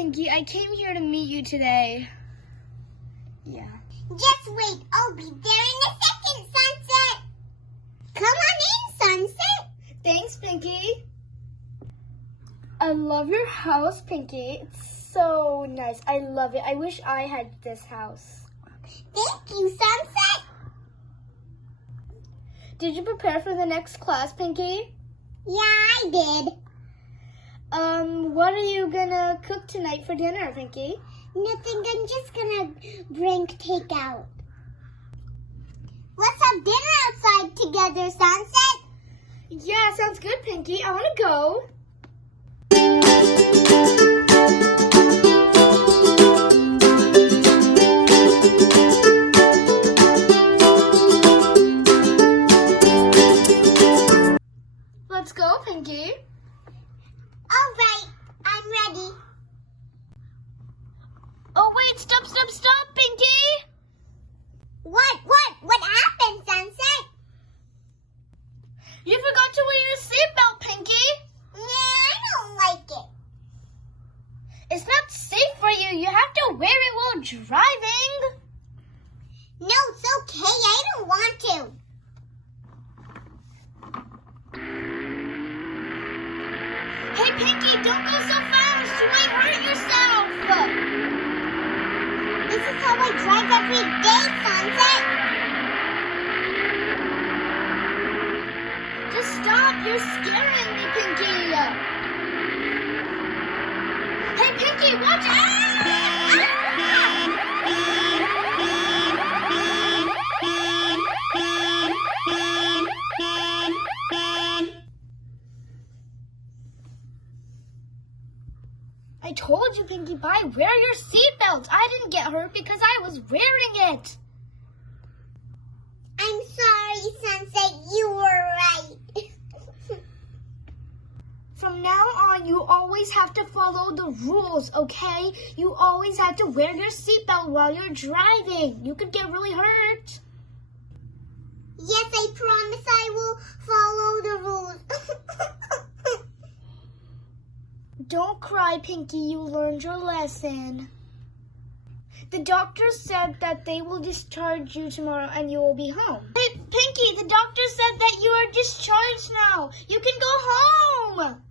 Pinky. I came here to meet you today. Yeah. Just wait. I'll be there in a second, Sunset. Come on in, Sunset. Thanks, Pinky. I love your house, Pinky. It's so nice. I love it. I wish I had this house. Thank you, Sunset. Did you prepare for the next class, Pinky? Yeah, I did. What are you gonna cook tonight for dinner, Pinky? Nothing. I'm just gonna bring takeout. Let's have dinner outside together, Sunset. Yeah, sounds good, Pinky. I wanna go. Let's go, Pinky. All right, I'm ready. Oh, wait, stop, Pinky! What happened, Sunset? You forgot to wear your seatbelt, Pinky! Yeah, I don't like it. It's not safe for you. You have to wear it while driving. No, it's okay. I don't want to. Hey, Pinky, don't go so fast. You might hurt yourself. This is how I drive every day, Sunset. Just stop. You're scaring me, Pinky. Hey, Pinky, watch out! I told you, Pinkie Pie, wear your seatbelt. I didn't get hurt because I was wearing it. I'm sorry, Sunset. You were right. From now on, you always have to follow the rules, okay? You always have to wear your seatbelt while you're driving. You could get really hurt. Yes, I promise I will follow the rules. Don't cry, Pinky. You learned your lesson. The doctor said that they will discharge you tomorrow and you will be home. Hey, Pinky, the doctor said that you are discharged now. You can go home.